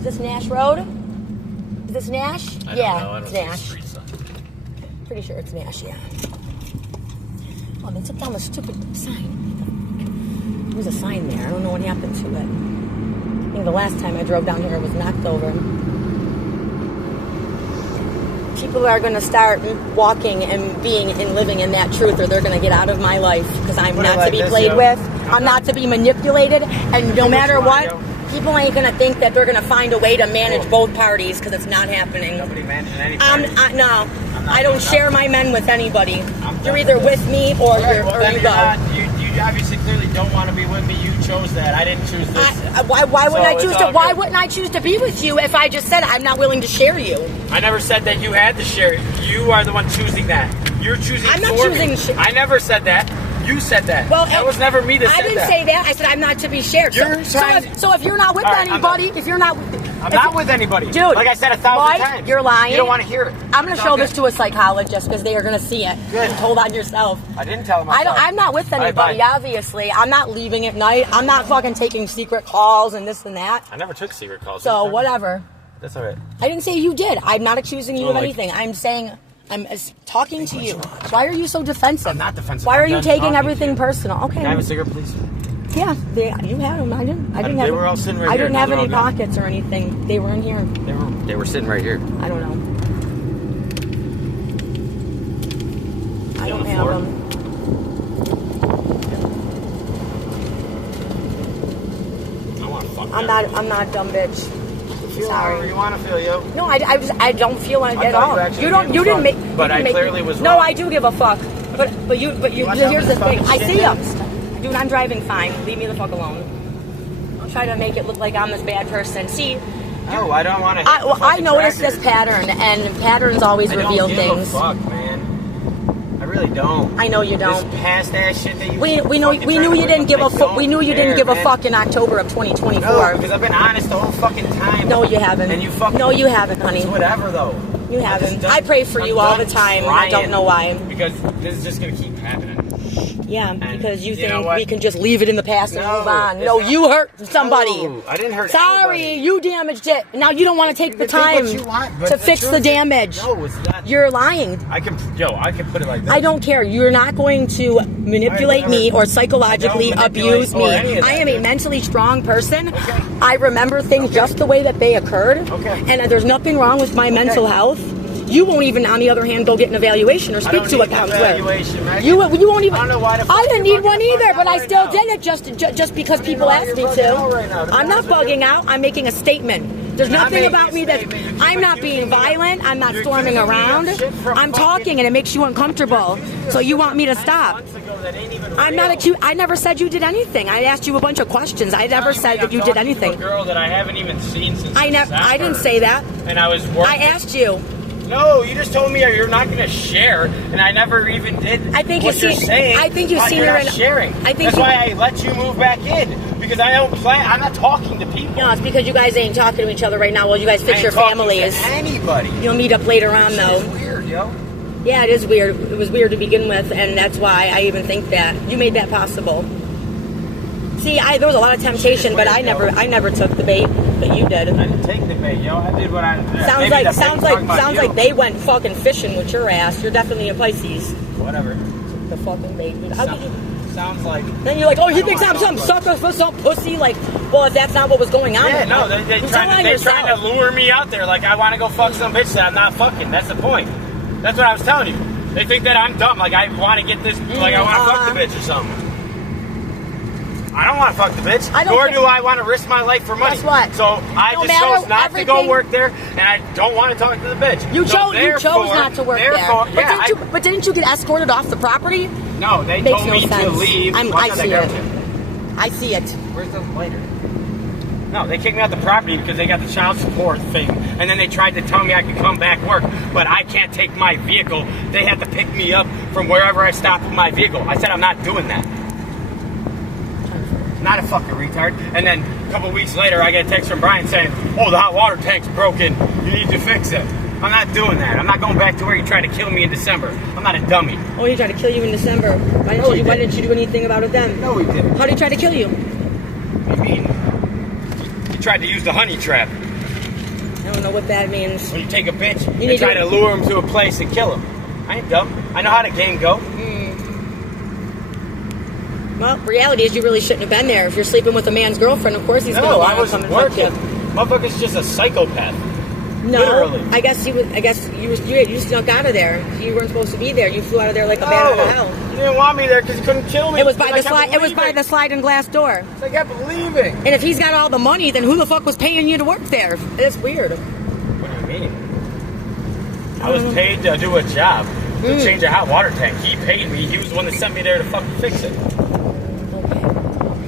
Is this Nash Road? Is this Nash? I Yeah, don't know. I don't it's see Nash. street sign. Pretty sure it's Nash, yeah. Oh, they took down the stupid sign. There's a sign there. I don't know what happened to it. I think the last time I drove down here it was knocked over. People are going to start walking and being and living in that truth, or they're going to get out of my life, because I'm not to be played with. I'm not to be manipulated, and no matter what, people ain't going to think that they're going to find a way to manage both parties, because it's not happening. Nobody managing any parties. No, I don't share my men with anybody. You're either with me or you go. You obviously clearly don't want to be with me. You chose that. I didn't choose this. Why wouldn't I choose to? Why wouldn't I choose to be with you if I just said I'm not willing to share you? I never said that you had to share. You are the one choosing that. You're choosing. I'm not for choosing. Me. I never said that. You said that. Well, that was never me that said that. I didn't say that. I said I'm not to be shared. So if you're not with anybody, if you're not, I'm not with anybody, dude. Like I said 1,000 times, you're lying. You don't want to hear it. I'm going to show this to a psychologist, because they are going to see it. Good. You told on yourself. I didn't tell him. I'm not with anybody. Obviously, I'm not leaving at night. I'm not fucking taking secret calls and this and that. I never took secret calls. So whatever. That's all right. I didn't say you did. I'm not accusing you of anything. I'm saying I'm talking to you. Why are you so defensive? I'm not defensive. Why are you taking everything personal? Okay. Can I have a cigarette, please? Yeah, you had them. I didn't have. They were all sitting right I here. didn't have any pockets or anything. They were in here. They were sitting right here. I don't know. I don't have them. I want to fuck. I'm not a dumb bitch. Sorry. You want to feel you? No, I don't feel it at all. You didn't make. But I clearly was wrong. No, I do give a fuck. But you. Here's the thing. I see you. Dude, I'm driving fine. Leave me the fuck alone. Don't try to make it look like I'm this bad person. See. No, I don't want to. I noticed this pattern, and patterns always reveal things. I don't give a fuck, man. I really don't. I know you don't. This past ass shit that you. We knew you didn't give a fuck. We knew you didn't give a fuck in October of 2024. No, because I've been honest the whole fucking time. No, you haven't. And you fucking. No, you haven't, honey. It's whatever though. You haven't. I pray for you all the time. I don't know why. Because this is just gonna keep happening. Yeah, because you think what? we can just leave it in the past and move on. No, you hurt somebody. No, I didn't hurt Sorry, anybody. you damaged it. Now you don't want to take the time to fix the damage. No, it's not. You're lying. I can put it like this. I don't care. You're not going to manipulate me or psychologically abuse me. I am a mentally strong person. Okay. I remember things just the way that they occurred. Okay. And there's nothing wrong with my mental health. You won't even, on the other hand, go get an evaluation or speak to a counselor. You won't even. I don't know why I didn't need one either, but I still did it just because people asked me to. I'm not bugging out. I'm making a statement. There's nothing about me that I'm not being violent. I'm not storming around. I'm talking, and it makes you uncomfortable. So you want me to stop? I'm not accused. I never said you did anything. I asked you a bunch of questions. I never said that you did anything. A girl that I haven't even seen since I didn't say that. And I was working. I asked you. No, you just told me you're not going to share, and I never even did. I think what you're saying. I think you've seen her in sharing. That's why I let you move back in, because I don't plan. I'm not talking to people. No, it's because you guys ain't talking to each other right now. Well, you guys fix your families. To anybody. You'll meet up later on, though. It's weird, yo. Yeah, it is weird. It was weird to begin with, and that's why I even think that you made that possible. See, there was a lot of temptation, but I never took the bait, but you did. I didn't take the bait, yo. I did what I did. Sounds like they went fucking fishing with your ass. You're definitely a Pisces. Whatever. The fucking bait. Sounds like. Then you're like, oh, you think I'm some sucker for some pussy? Like, well, if that's not what was going on. Yeah, no, they're trying to lure me out there. Like, I want to go fuck some bitch that I'm not fucking. That's the point. That's what I was telling you. They think that I'm dumb. Like, I want to get this. Like, I want to fuck the bitch or something. I don't want to fuck the bitch, nor do I want to risk my life for money. Guess what? So I just chose not to go work there, and I don't want to talk to the bitch. You chose not to work there. But didn't you get escorted off the property? No, they told me to leave. I see it. I see it. Where's the lighter? No, they kicked me out the property because they got the child support thing, and then they tried to tell me I could come back work, but I can't take my vehicle. They had to pick me up from wherever I stopped with my vehicle. I said I'm not doing that. Not a fucking retard. And then a couple weeks later, I get a text from Brian saying, oh, the hot water tank's broken. You need to fix it. I'm not doing that. I'm not going back to where you tried to kill me in December. I'm not a dummy. Oh, he tried to kill you in December. Why didn't you do anything about it then? No, he didn't. How did he try to kill you? What do you mean? He tried to use the honey trap. I don't know what that means. When you take a bitch need and try to- to lure him to a place and kill him. I ain't dumb. I know how the game go. Well, reality is you really shouldn't have been there. If you're sleeping with a man's girlfriend, of course he's going to No, want I to wasn't come and fuck working. you. Motherfucker's just a psychopath. No, Literally. I guess you snuck out of there. You weren't supposed to be there. You flew out of there like a bat out of hell. You didn't want me there because you couldn't kill me. It was by I the kept slide. It was by leaving. the sliding glass door. I kept leaving. And if he's got all the money, then who the fuck was paying you to work there? It's weird. What do you mean? I was paid to do a job. To change a hot water tank. He paid me. He was the one that sent me there to fucking fix it. Okay.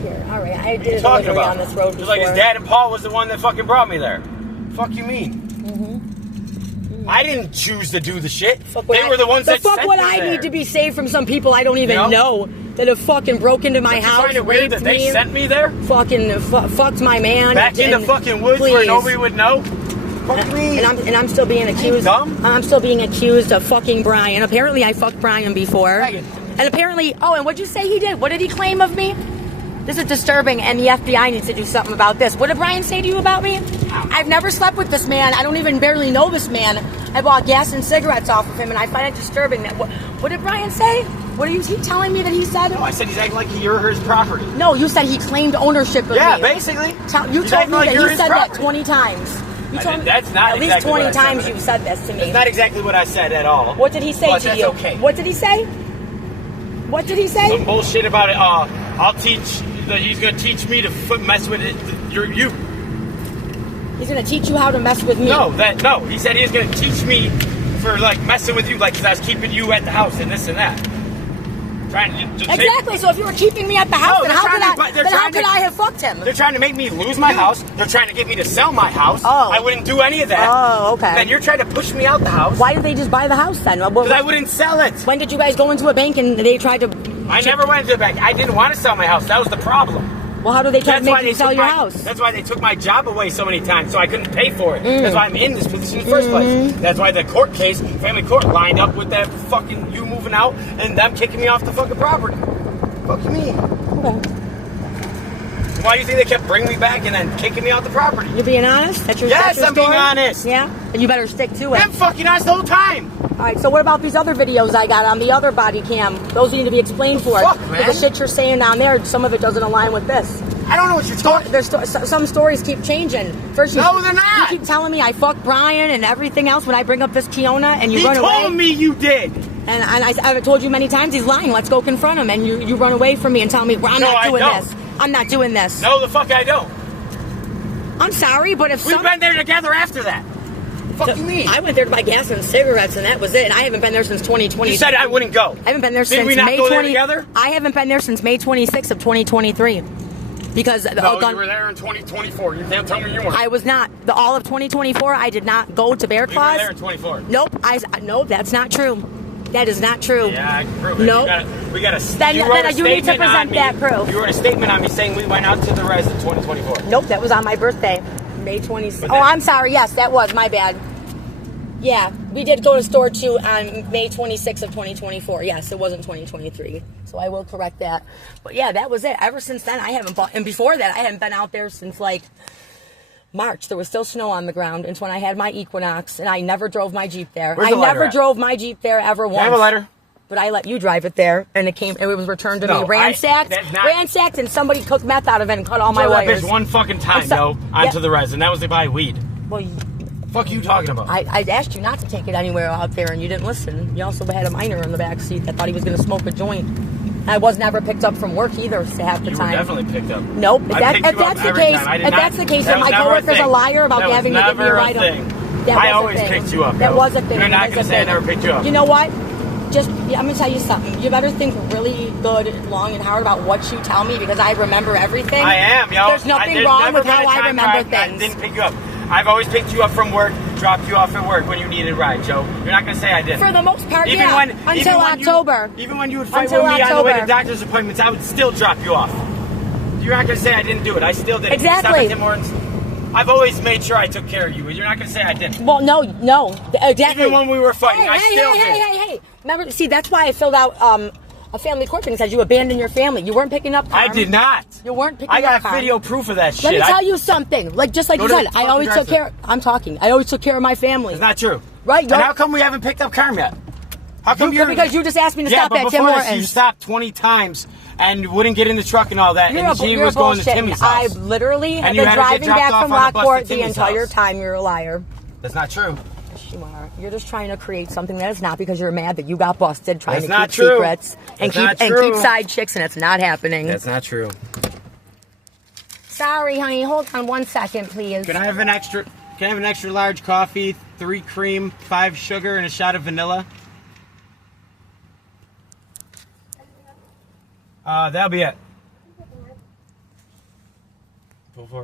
Here. All right. I did a Talking delivery about on this road just before. like his dad and Paul was the one that fucking brought me there. Fuck you mean? I didn't choose to do the shit. They were the ones that sent me Fuck what I there. need to be saved from some people I don't even You know that have fucking broke into my Don't you house, find it weird raped that they me, sent me there? fucking fucked my man. Back in the fucking woods where please. nobody would know? Fuck me. And I'm still being accused. dumb? I'm still being accused of fucking Brian. Apparently, I fucked Brian before. Megan. And apparently, and what'd you say he did? What did he claim of me? This is disturbing, and the FBI needs to do something about this. What did Brian say to you about me? I've never slept with this man. I don't even barely know this man. I bought gas and cigarettes off of him, and I find it disturbing. That what did Brian say? What are you telling me that he said? No, I said he's acting like you're his property. No, you said he claimed ownership of Yeah, me. basically. You He's told me acting like that you're you his said that property. 20 times. You I told did- me that's not at least exactly 20 what I said, times but you've said this to me. That's not exactly what I said at all. What did he say But to that's you? okay. What did he say? What did he say? Some bullshit about it. I'll teach. He's gonna teach me to mess with it. You. He's gonna teach you how to mess with me. No. He said he was gonna teach me for like messing with you, like 'cause I was keeping you at the house and this and that. Trying to Exactly. So if you were keeping me at the house, No, then they're how could trying to- I? they're Then how trying could to- I have fucked him? They're trying to make me lose my house. They're trying to get me to sell my house. Oh. I wouldn't do any of that. Oh, okay. Then you're trying to push me out the house. Why did they just buy the house then? Because I wouldn't sell it. When did you guys go into a bank and they tried to? I never went to the bank. I didn't want to sell my house. That was the problem. Well, how do they try to That's why make they you sell took your my house? That's why they took my job away so many times, so I couldn't pay for it. That's why I'm in this position in the first place. That's why the court case, family court, lined up with that fucking you moving out and them kicking me off the fucking property. Fuck you mean? Okay. Why do you think they kept bringing me back and then kicking me off the property? You being honest? That's your Yes, that's your I'm being story? honest. Yeah, and you better stick to it. I'm fucking honest the whole time. All right. So what about these other videos I got on the other body cam? Those need to be explained for. Fuck, 'Cause man. the shit you're saying down there, some of it doesn't align with this. I don't know what you're talking. Some stories keep changing. First, No, they're not. You keep telling me I fucked Brian and everything else when I bring up this Kiona, and you He run away. told me you did. And I've told you many times he's lying. Let's go confront him. And you run away from me and tell me, well, I'm No, not I doing don't. this. I'm not doing this. No, the fuck I don't. I'm sorry, but if We've been there together after that. Fuck you mean? I went there to buy gas and cigarettes, and that was it. And I haven't been there since 2020. You said I wouldn't go. I haven't been there Did since we not May go there 20. together? I haven't been there since May 26th of 2023. Because No, you were there in 2024. You can't tell me you weren't. I was not. All of 2024, I did not go to Bear We were Claws. there in 24. Nope. No, that's not true. That is not true. Yeah, I can prove it. Nope. We got a Then you wrote a you need to statement on present me. that proof. You wrote a statement on me saying we went out to the res in 2024. Nope, that was on my birthday, May 26th. But Oh, that- I'm sorry. Yes, that was my bad. Yeah, we did go to store 2 on May 26th of 2024. Yes, it wasn't 2023. So I will correct that. But yeah, that was it. Ever since then, I haven't bought, and before that, I hadn't been out there since like March. There was still snow on the ground. It's when I had my Equinox, and I never drove my Jeep there. Where's I the lighter never at? drove my Jeep there ever once. Can I have a lighter? But I let you drive it there, and it was returned to No, me ransacked, that's not- ransacked, and somebody cooked meth out of it and cut all my Drove that wires. bitch one fucking time, I'm so- yo, onto Yeah. the res, and that was to buy weed. Well, Fuck you talking about? I asked you not to take it anywhere out there, and you didn't listen. You also had a minor in the back seat that thought he was going to smoke a joint. I was never picked up from work either half the You were time. definitely picked up. Nope. If, I that, picked if you up that's the every case, time. I did if not- that's the case, that then was my never a coworker's a thing. liar about That was having to give me a never a ride. thing. That I was a always thing. picked you up, That though. was a thing. You're not That was gonna a say I thing. never picked you up. You know what? I'm gonna tell you something. You better think really good, long, and hard about what you tell me because I remember everything. I am, yo. There's nothing wrong never with been how a I time remember where I things. didn't pick you up. I've always picked you up from work, dropped you off at work when you needed a ride, Joe. You're not gonna say I didn't. For the most part, even yeah. when, Until even when October. even when you would fight Until with me on the way to October. doctor's appointments, I would still drop you off. You're not gonna say I didn't do it. I still did it. You Exactly. stop at Tim Hortons. I've always made sure I took care of you. You're not gonna say I didn't. Well, no, exactly. Even when we were fighting, I still did. Hey. Remember, see, that's why I filled out a family court thing that says you abandoned your family. You weren't picking up I Carm. did not. You weren't picking I up got Carm. video proof of that shit. Let me tell you something. Like just like Go you to said, the I always fucking took care. I'm talking. I always took care of my family. It's not true. Right? And how come we haven't picked up Carm yet? How come Because you just asked me to yeah, stop but at before Tim this, Hortons. you stopped 20 times and wouldn't get in the truck and all that. You're and she was going to Timmy's I house. literally have And you been had to get driving dropped back off from on the bus to Lockport the Timmy's entire house. time. You're a liar. That's not true. Yes, you are. You're just trying to create something that is not because you're mad that you got busted trying That's to not keep true. secrets and That's not keep true. side chicks, and it's not happening. That's not true. Sorry, honey. Hold on 1 second, please. Can I have an extra large coffee, 3 cream, 5 sugar, and a shot of vanilla? That'll be it. Go for it.